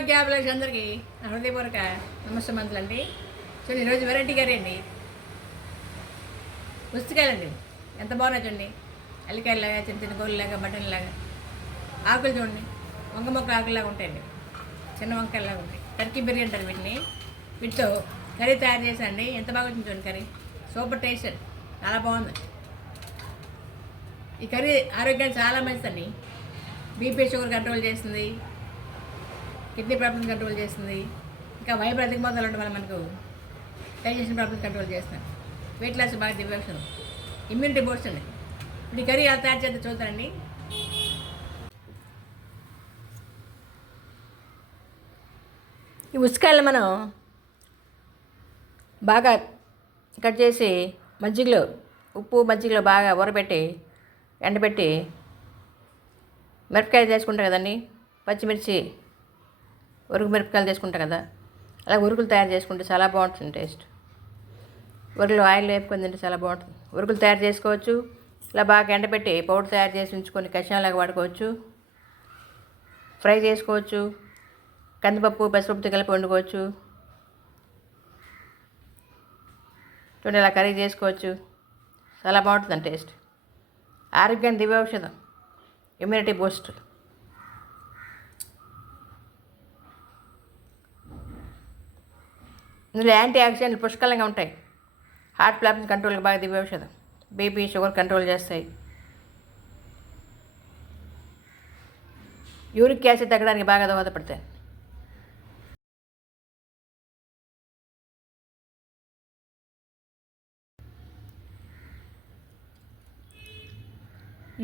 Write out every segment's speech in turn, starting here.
ఆరోగ్యాభిలాషి అందరికీ నా హృదయపూర్వక నమస్కారాలు అండి. చూడండి, ఈరోజు వెరైటీ కర్రీ అండి. పుస్తకాలండి ఎంత బాగున్నాయి చూడండి. అల్లికాయలాగా, చిన్న చిన్న గోళ్ళలాగా, బటన్లాగా, ఆకులు చూడండి, వంగ మొక్క ఆకుల్లాగా ఉంటాయండి, చిన్న వంకాయలాగా ఉంటాయి. టర్కీ బిర్యానీ అంటారు వీటిని. వీటితో కర్రీ తయారు చేశానండి. ఎంత బాగా వచ్చింది చూడండి కర్రీ. సూపర్ టేస్ట్, చాలా బాగుంది. ఈ కర్రీ ఆరోగ్యానికి చాలా మంచిదండి. బీపీ షుగర్ కంట్రోల్ చేస్తుంది, కిడ్నీ ప్రాబ్లమ్ కంట్రోల్ చేస్తుంది. ఇంకా వైపు అధిక మొదలు ఉండడం వల్ల మనకు డైజెషన్ ప్రాబ్లమ్ కంట్రోల్ చేస్తుంది. వెయిట్ లాస్ బాగా దివ్యాక్షం, ఇమ్యూనిటీ బూస్ట్ అండి. ఇప్పుడు ఈ కర్రీ ఎలా తయారు చేస్తే చూద్దానండి. ఈ ఉసికాయలు మనం బాగా కట్ చేసి మజ్జిగలో, ఉప్పు మజ్జిగలో బాగా ఊరబెట్టి ఎండబెట్టి మిరపకాయ చేసుకుంటాం కదండి, పచ్చిమిర్చి ఉరుకు మిరపకాయలు చేసుకుంటాం కదా, అలా ఉరుకులు తయారు చేసుకుంటే చాలా బాగుంటుంది టేస్ట్. ఉరుకులు ఆయిల్ వేపుకొని తింటే చాలా బాగుంటుంది. ఉరుకులు తయారు చేసుకోవచ్చు, ఇలా బాగా ఎండబెట్టి పౌడర్ తయారు చేసి ఉంచుకొని కషాయంలాగా వాడుకోవచ్చు, ఫ్రై చేసుకోవచ్చు, కందిపప్పు పెసరపప్పుతో కలిపి వండుకోవచ్చు, చూడండి ఇలా కర్రీ చేసుకోవచ్చు. చాలా బాగుంటుందండి టేస్ట్. ఆరోగ్యానికి దివ్య ఔషధం, ఇమ్యూనిటీ బూస్ట్. ఇందులో యాంటీ ఆక్సిడెంట్లు పుష్కలంగా ఉంటాయి. హార్ట్ ప్రాబ్లమ్ కంట్రోల్కి బాగా దివ్య ఔషధం. బీపీ షుగర్ కంట్రోల్ చేస్తాయి. యూరిక్ యాసిడ్ తగ్గడానికి బాగా దోహదపడతాయి.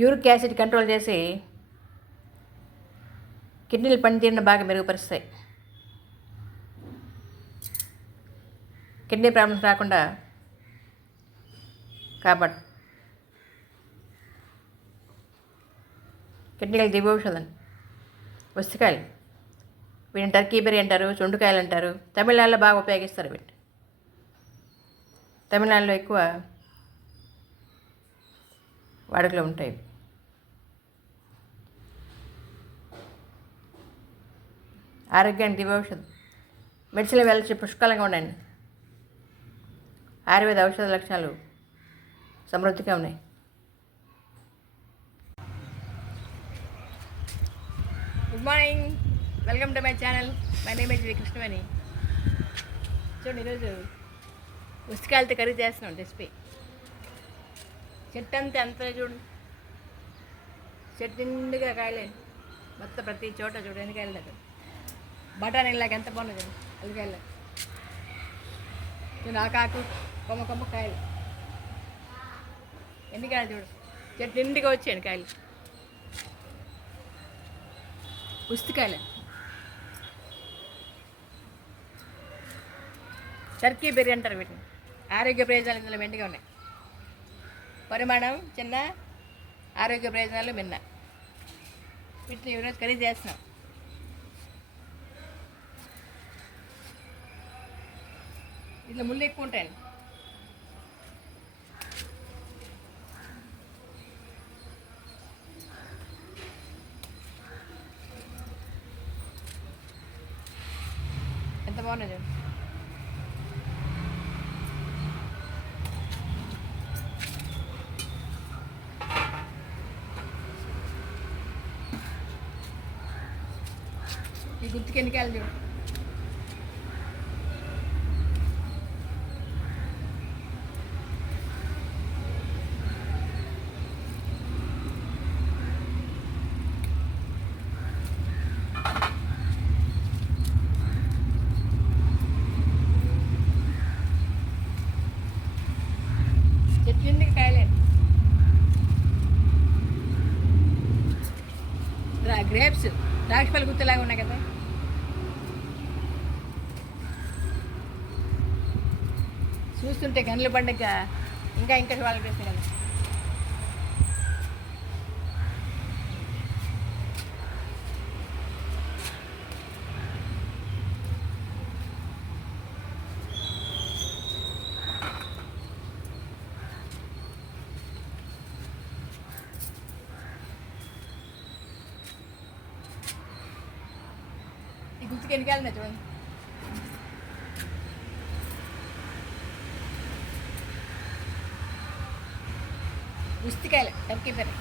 యూరిక్ యాసిడ్ కంట్రోల్ చేసి కిడ్నీల పనితీరును బాగా మెరుగుపరుస్తాయి. కిడ్నీ ప్రాబ్లమ్స్ రాకుండా కాబట్టి కిడ్నీలకు దివ్య ఔషధం పుస్తకాలు. వీటిని టర్కీ బెర్రీ అంటారు, చుండుకాయలు అంటారు. తమిళనాడులో బాగా ఉపయోగిస్తారు వీటిని. తమిళనాడులో ఎక్కువ వాడుకలో ఉంటాయి. ఆరోగ్యానికి దివ్య ఔషధం. మెడిసిన్ వెళ్ళి పుష్కలంగా ఉండండి. ఆయుర్వేద ఔషధ లక్షణాలు సమృద్ధిగా ఉన్నాయి. Good morning, welcome to my channel. My name is Krishnaveni. చూడండి, ఈరోజు ఉసికాయలతో కర్రీ చేస్తున్నాం రెసిపీ. చెట్టు అంతా చూడండి, చెట్టు నిండుగా కాయలేదు మొత్తం, ప్రతి చోట చూడండి ఎన్ని కాయలు దగ్గర. బఠానీలాగా ఎంత బాగున్నది అల్లికాయలు. చూడు, ఆకాకు కొమ్మ కొమ్మ కాయలు, ఎన్ని కాయలు చూడు, చెట్టు నిండుగా వచ్చాయండి కాయలు. ఉసికాయలు, టర్కీ బెర్రీ అంటారు వీటిని. ఆరోగ్య ప్రయోజనాలు ఇందులో మెండుగా ఉన్నాయి. పరిమాణం చిన్న, ఆరోగ్య ప్రయోజనాలు మిన్న. వీటిని ఈరోజు కర్రీ చేస్తున్నాం. ఇట్లా ముళ్ళు ఎక్కువ ఉంటాయండి. ఎంత బాగున్నాయి చూడండి. ఈ గుర్తుకి ఎన్నికాయలు చూడు. చెట్టు నిండుగా కాయలేదు. గ్రేప్స్, ద్రాక్షపల్లి గుర్తులాగా ఉన్నాయి కదా. చూస్తుంటే గనుల పండుగ ఇంకా ఇంకా వాళ్ళకి కదా. ఈ గుర్తుకి ఎన్నికాయలు చూడండి. ఉస్తికాయలు టర్కీ కర్రీ.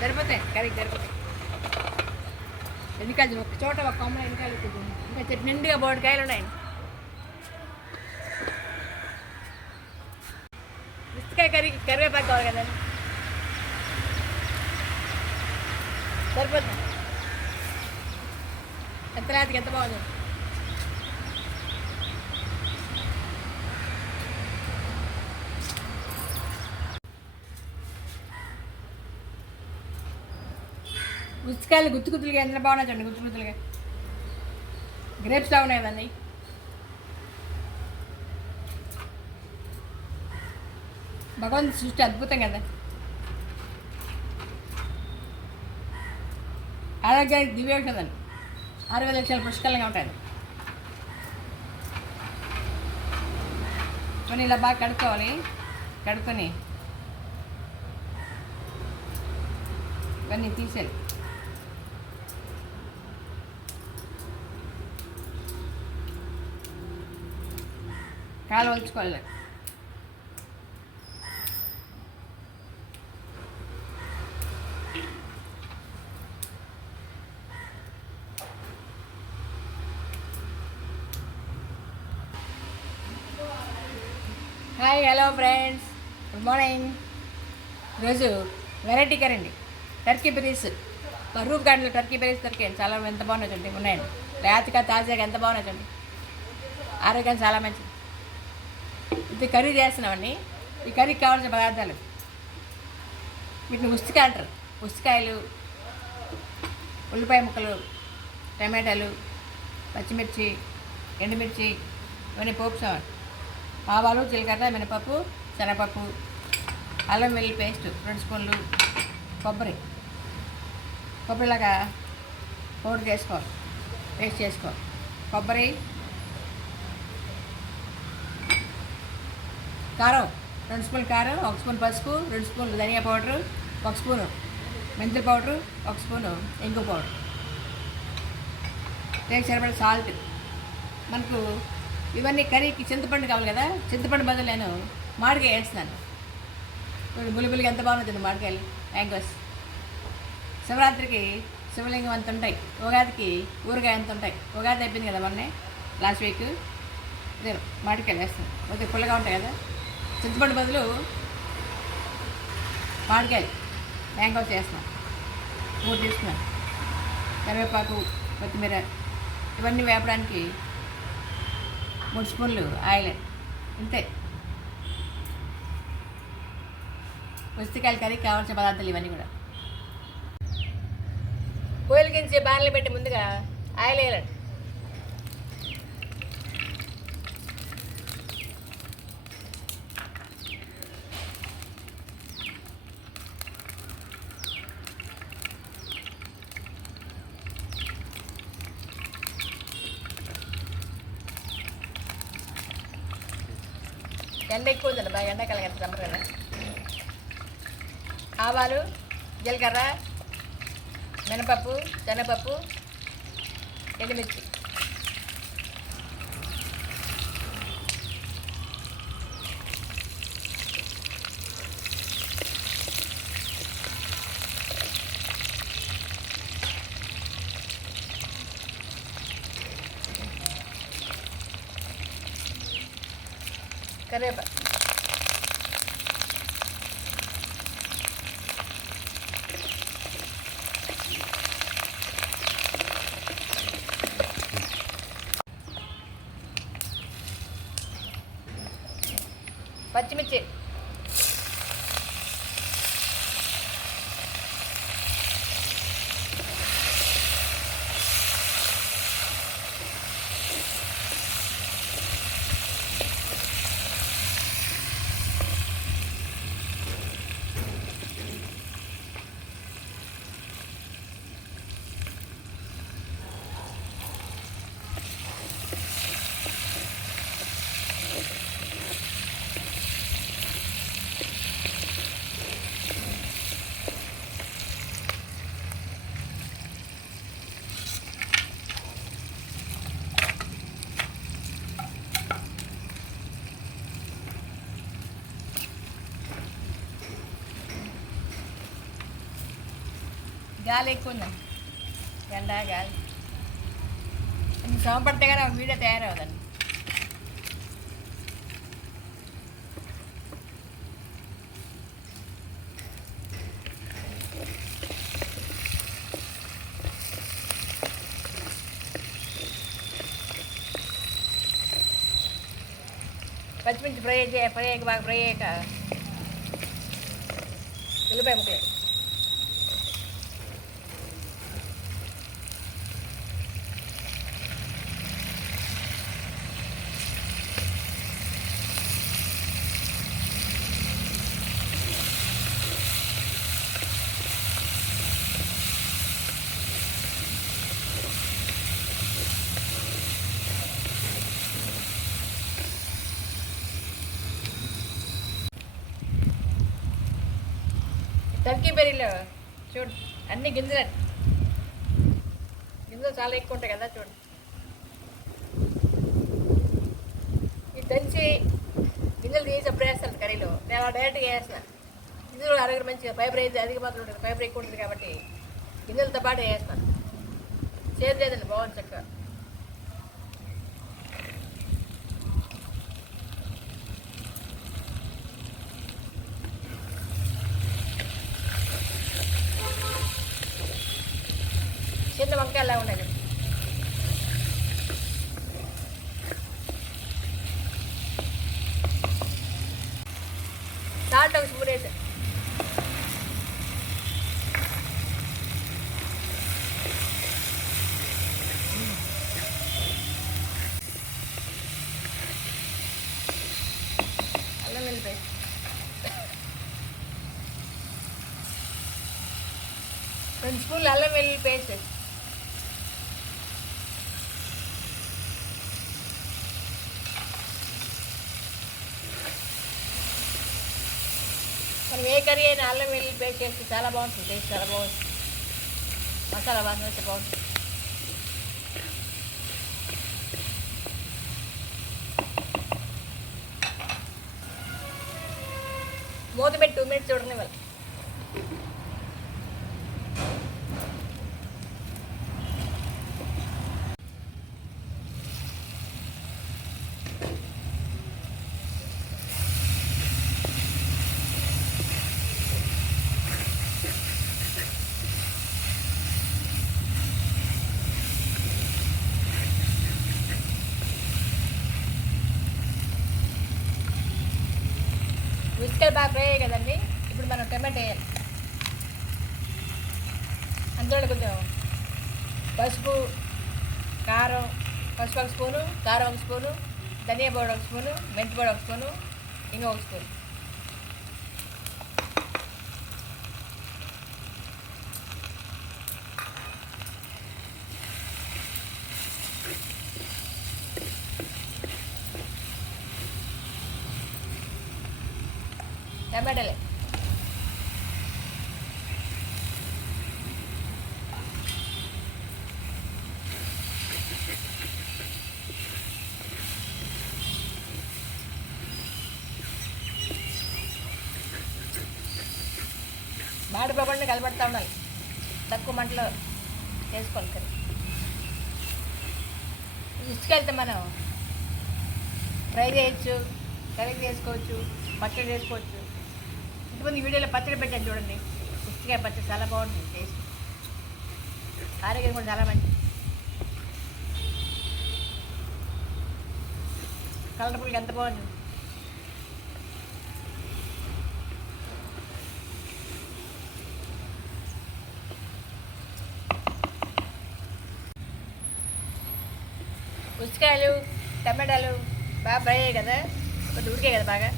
సరిపోతాయి కర్రీకి సరిపోతాయి. ఎన్నికాయలు ఒక చోట ఒక కొమ్మల ఎన్నికాయలు ఎక్కుతుంది. ఇంకా చెట్టు నిండుగా 3 కాయలు ఉన్నాయి. ఉస్తికాయ కర్రీకి కరివేపాకు కావాలి కదండి. సరిపోతుంది. ఎంత రాతికి ఎంత బాగుంది. ఉస్తికాయలు గుత్తులుగా ఎంత బాగున్నాయి చూడండి. గుత్తులుగా గ్రేప్స్ లా ఉన్నాయి కదండి. భగవంతు సృష్టి అద్భుతం కదా. ఆరోగ్యానికి దివ్యౌషధం. ఆరోగ్య లక్షణాలు పుష్కలంగా ఉంటాయి. కొన్ని ఇలా బాగా కడుక్కోవాలి. కడుక్కొని ఇవన్నీ తీసేయాలి. కాలు వలుచుకోవాలి. Hi, hello friends, good morning. ఈరోజు వెరైటీ కర్రీ అండి. Turkey berries. రూప్ గార్డెన్లో టర్కీ బెర్రీస్ దొరికాయండి. చాలా ఎంత బాగున్నాయి చూడండి. ఉన్నాయండి లేతగా తాజాగా ఎంత బాగున్నాయి చూడండి. ఆరోగ్యానికి చాలా మంచిది. ఇది కర్రీ చేస్తున్నామండి. ఈ కర్రీకి కావాల్సిన పదార్థాలు వీటిని ఉస్తికాయ అంటారు. ఉస్తికాయలు, ఉల్లిపాయ ముక్కలు, టమాటాలు, పచ్చిమిర్చి, ఎండుమిర్చి, ఇవన్నీ పోపు సామాన్. ఆవాలు, జీలకర్ర, మినపప్పు, శనగపప్పు, అల్లం వెల్లుల్లి పేస్ట్ 2 స్పూన్లు, కొబ్బరిలాగా పౌడర్ చేసుకోవాలి, పేస్ట్ చేసుకోవాలి. కొబ్బరి, కారం 2 స్పూన్లు కారం, 1 స్పూన్ పసుపు, 2 స్పూన్లు ధనియా పౌడరు, 1 స్పూను మెంతుల పౌడరు, 1 స్పూను ఇంగు పౌడర్, టేస్ట్ సరిపడ సాల్ట్. మనకు ఇవన్నీ కర్రీకి చింతపండు కావాలి కదా. చింతపండు బదులు నేను మామిడికాయ వేస్తున్నాను. బులిబులిగా ఎంత బాగుంటుంది మామిడికాయలు, మ్యాంగోస్. శివరాత్రికి శివలింగం అంత ఉంటాయి. ఉగాదికి ఊరగాయ ఎంత ఉంటాయి. ఉగాది అయిపోయింది కదా మొన్నే, లాస్ట్ వీక్. ఇదే మామిడికాయలు వేస్తాను. కొద్దిగా పుల్లగా ఉంటాయి కదా. చింతపండు బదులు మామిడికాయలు, మ్యాంగోస్ వేస్తున్నాం. 3 తీసుకున్నాను. కరివేపాకు, కొత్తిమీర ఇవన్నీ వేపడానికి 3 స్పూన్లు ఆయిల్. ఇంతే. ఉస్తికాయల కర్రీకి కావాల్సిన పదార్థాలు ఇవన్నీ కూడా. కోయిల గింజ బాణలు పెట్టి ముందుగా ఆయిల్ వేయాలండి. ఎండ ఎక్కువ ఉందండి బాగా. ఎండాకాలం ఎంత సమ్మర్ కదా. ఆవాలు, జీలకర్ర, మినపప్పు, శనగపప్పు, ఎండుమిర్చి. కరివేపాకు, పచ్చిమిర్చి, గాలి ఎక్కువ ఉందా, ఎండ గాలి శ్రమ పడితే కానీ ఒక వీడియో తయారవుదండి. పచ్చిమిర్చి ఫ్రై అయ్యాక బాగా ఫ్రై అయ్యాక ఉల్లిపాయ ముక్కలు, టర్కీ బెర్రీలో చూడు అన్ని గింజలు చాలా ఎక్కువ ఉంటాయి కదా చూడు. ఇది దంచి గింజలు తీసి అప్పుడు వేస్తాను కర్రీలో. నేను డైరెక్ట్గా వేస్తాను. గింజలు అరగడం మంచిగా ఫైబర్ అయితే అధిక మాత్రం ఉంటుంది, ఫైబర్ ఎక్కువ ఉంటుంది కాబట్టి గింజలతో పాటు వేస్తాను. చేదు లేదండి, బాగుంది చక్కగా. చిన్న వంకాయలా ఉన్నాయి. సాల్ట్ ఒక స్పూన్ వేసాను. అల్లం వెల్లిపాయ, 2 స్పూన్లు అల్లం వెల్లుల్లి పేస్ట్ వేసి, మనం ఏ కర్రీ అయినా అల్లం వెల్లుల్లి పేస్ట్ చేస్తే చాలా బాగుంటుంది, టేస్ట్ చాలా బాగుంటుంది. మసాలా వాసన వస్తే బాగుంటుంది. మూత పెట్టి 2 మినిట్స్ చూడండి వాళ్ళు. ఉసికాయలు బాగా ఫ్రై అయ్యాయి కదండి. ఇప్పుడు మనం టమాటో వేయాలి. అందులో కొంచెం పసుపు, కారం, పసుపు 1 స్పూను, కారం 1 స్పూను, ధనియా పౌడర్ 1 స్పూను, మెంతి పౌడర్ 1 స్పూను, ఇంకా 1 స్పూను. టమాటాలే మాడిపోకుండా కలబెడతా ఉండాలి. తక్కువ మంటలో చేసుకోవాలి కర్రీ. ఇసుకెళ్తే మనం ఫ్రై చేయొచ్చు, కర్రీ చేసుకోవచ్చు, పచ్చడి చేసుకోవచ్చు. ఇంతమంది వీడియోలో పచ్చడి పెట్టాను చూడండి, పుష్టికాయ పచ్చడి చాలా బాగుంటుంది టేస్ట్, ఆరోగ్యం కూడా చాలా మంచిది. కలర్ఫుల్గా ఎంత బాగుంది. పుచ్చకాయలు, టమాటాలు బాగా ఫ్రై అయ్యాయి కదా, కొంచెం ఉడికాయి కదా బాగా.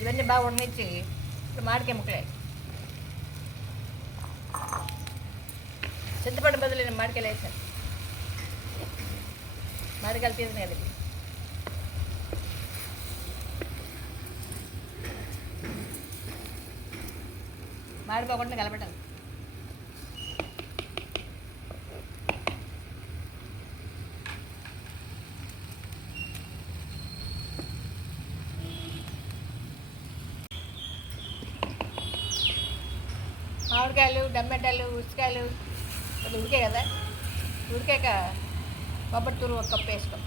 ఇవన్నీ బాగా ఉడికించి ఇప్పుడు మామిడికాయ ముక్కలే. చింతపండు బదులు నేను మామిడికాయలు వేసాను. మామిడికాయలు తీసిన కదా ఇప్పుడు. మాడిపోకుండా కలపటాలి. మామిడికాయలు, టమాటాలు, ఉసికాయలు కొంచెం ఉడికాయి కదా, ఉడికాక కొబ్బరి తురుము ఒక కప్పు వేసుకో.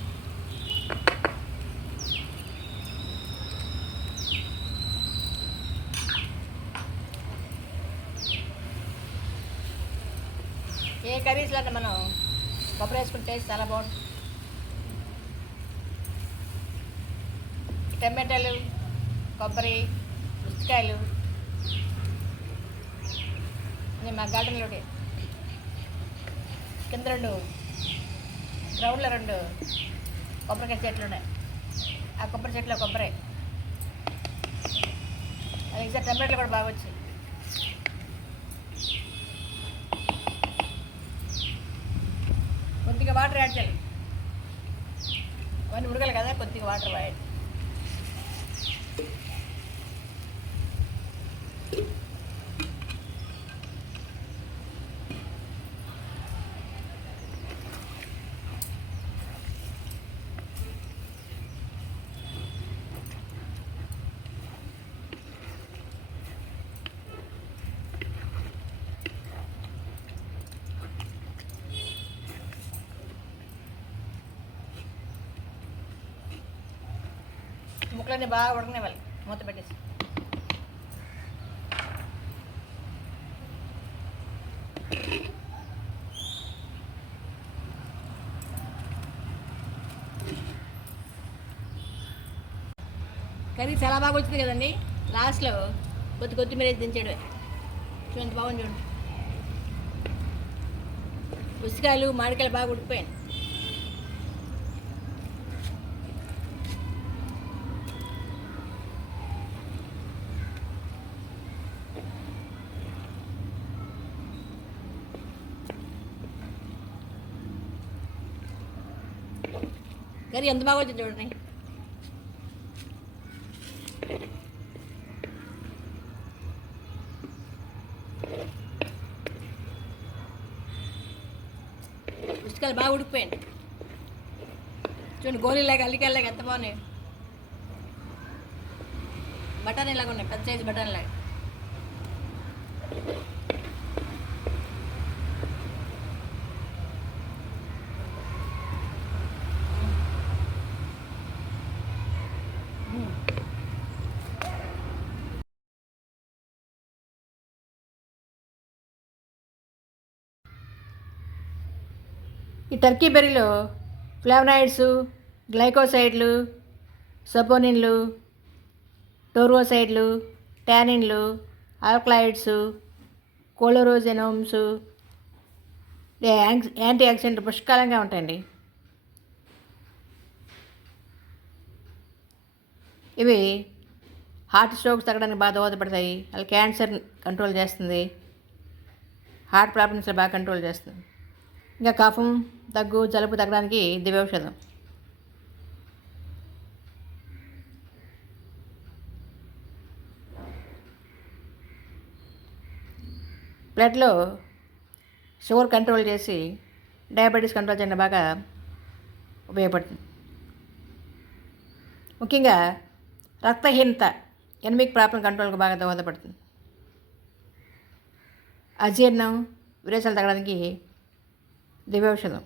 ఏ కర్రీస్లో అంటే మనం కొబ్బరి వేసుకుని టేస్ట్ చాలా బాగుంటుంది. టమాటాలు, కొబ్బరి, ఉసికాయలు నేను మా గార్డెన్లోకి కింద 2 గ్రౌండ్లో 2 కొబ్బరికాయ చెట్లు ఉన్నాయి. ఆ కొబ్బరి చెట్లు కొబ్బరి అది ఈసారి టమాటాలు కూడా బాగా వచ్చాయి. కొద్దిగా వాటర్ యాడ్ చేయాలి, అవన్నీ ఉడకాలి కదా, కొద్దిగా వాటర్ యాడ్. ముక్కలన్నీ బాగా ఉడకనివ్వాలి, మూత పెట్టేసి. కర్రీ చాలా బాగా వచ్చింది కదండి. లాస్ట్లో కొత్తిమీర వేసి దించాడు. చూడండి బాగుంది, చూడండి. ఉసికాయలు, మామిడికాయలు బాగా ఉడికిపోయాయి. కర్రీ ఎంత బాగా వచ్చింది చూడండి. పుస్తకాలు బాగా ఉడికిపోయాయి చూడండి. గోళీలాగా, అల్లికాయలాగా ఎంత బాగున్నాయి. బఠానీ లాగా ఉన్నాయి, పెద్ద సైజు బఠానీ లాగా. ఈ టర్కీ బెర్రీలో ఫ్లావనాయిడ్స్, గ్లైకోసైడ్లు, సపోనిన్లు, టోర్వోసైడ్లు, టానిన్లు, ఆల్కలాయిడ్స్, కోలోరోజెనోమ్స్, యాంటీ ఆక్సిడెంట్ పుష్కలంగా ఉంటాయండి. ఇవి హార్ట్ స్ట్రోక్స్ తగ్గడానికి బాగా దోహదపడతాయి. అలా క్యాన్సర్ కంట్రోల్ చేస్తుంది, హార్ట్ ప్రాబ్లమ్స్ బాగా కంట్రోల్ చేస్తుంది. ఇంకా కఫం, దగ్గు, జలుబు తగ్గడానికి దివ్యౌషధం. బ్లడ్లో షుగర్ కంట్రోల్ చేసి డయాబెటీస్ కంట్రోల్ చేయడం బాగా ఉపయోగపడుతుంది. ముఖ్యంగా రక్తహీనత, ఎనిమిక్ ప్రాబ్లం కంట్రోల్కి బాగా దోహదపడుతుంది. అజీర్ణం, విరేచనలు తగ్గడానికి దివ్యౌషధం.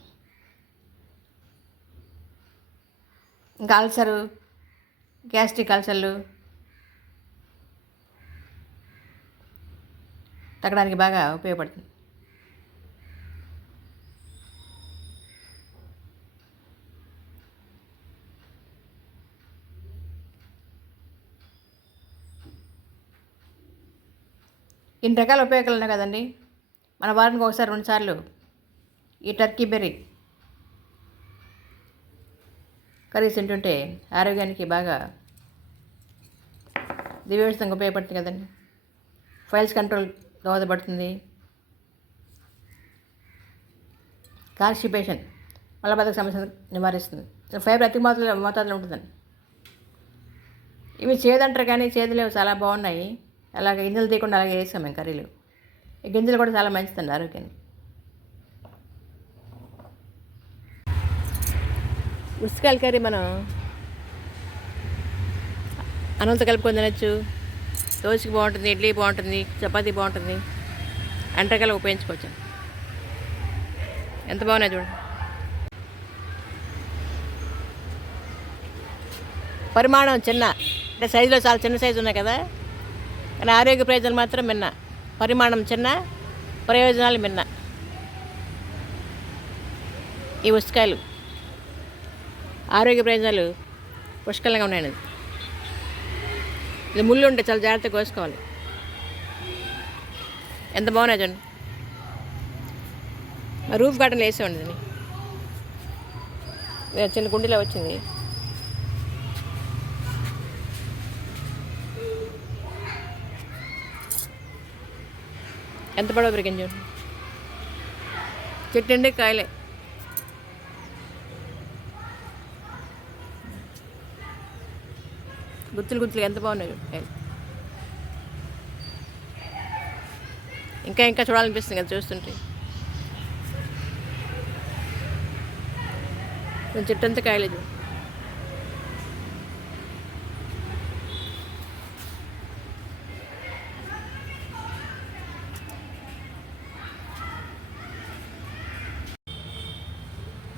ఇంకా అల్సరు, గ్యాస్ట్రిక్ అల్సర్లు తగ్గడానికి బాగా ఉపయోగపడుతుంది. ఇన్ని రకాల ఉపయోగాలు ఉన్నాయి కదండి. మన వారానికి ఒకసారి 2 సార్లు ఈ టర్కీ బెర్రీ కర్రీస్ తింటుంటే ఆరోగ్యానికి బాగా దివ్యవిషంగా ఉపయోగపడుతుంది కదండి. ఫైల్స్ కంట్రోల్ దోహదపడుతుంది. కాన్స్టిపేషన్ మలబద్ధక సమస్యను నివారిస్తుంది. ఫైబర్ అతి మోతాదులో ఉంటుందండి. ఇవి చేదంటారు కానీ చేదులేవు, చాలా బాగున్నాయి. అలాగే గింజలు తీయకుండా అలాగే వేసాం మేము కర్రీలు. ఈ గింజలు కూడా చాలా మంచిదండి ఆరోగ్యానికి. ఉసిరికాయల కర్రీ మనం అన్నంతో కలుపుకొని తినచ్చు. దోశకి బాగుంటుంది, ఇడ్లీ బాగుంటుంది, చపాతీ బాగుంటుంది, అంటకాయలు ఉపయోగించుకోవచ్చు. ఎంత బాగున్నాయి చూడండి. పరిమాణం చిన్న, అంటే సైజులో చాలా చిన్న సైజు ఉన్నాయి కదా, కానీ ఆరోగ్య ప్రయోజనాలు మాత్రం మిన్న. పరిమాణం చిన్న, ప్రయోజనాలు మిన్న. ఈ ఉసిరికాయలు ఆరోగ్య ప్రయోజనాలు పుష్కలంగా ఉన్నాయండి. ఇది ముళ్ళు ఉంటే చాలా జాగ్రత్తగా కోసుకోవాలి. ఎంత బాగున్నాయి చూడండి. రూఫ్ గార్డెన్లో వేసామండి దీన్ని. చిన్న కుండీలో వచ్చింది. ఎంత పొడవు పెరిగింది చూడండి. చెట్టు అండి కాయలే. గుత్తులు గుత్తులు ఎంత బాగున్నాయి కాయలు. ఇంకా చూడాలనిపిస్తుంది కదా చూస్తుంటే. చెట్టు అంతా కాయలే చూడు.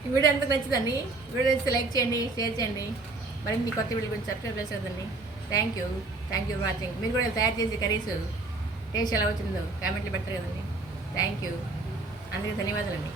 ఈ వీడియో ఎంత నచ్చిందండి. వీడియో నచ్చితే లైక్ చేయండి, షేర్ చేయండి. మరిన్ని కొత్త వీడియో గురించి సబ్స్క్రైబ్ చేసేదండి. Thank you for watching. మీరు కూడా తయారు చేసే కర్రీస్ టేస్ట్ ఎలా వచ్చిందో కామెంట్లు పెడతారు కదండి. Thank you. అందరికీ ధన్యవాదాలండి.